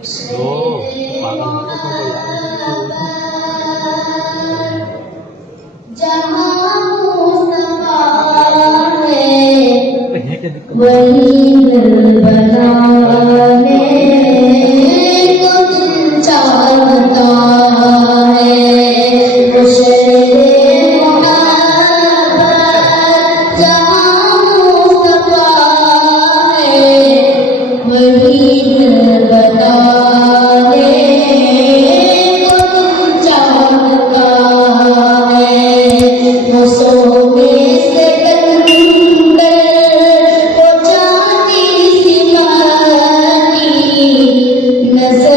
Oh, parang ako pabayaan sa जहाँ मुस्तफा है ito. वही दिल बनाने को दिल चाहता है वो शेरे मोहब्बत जहाँ मुस्तफा है वही दिल बनाने को दिल चाहता है वो सोने से कंकर वो चांदी सी मानी नजर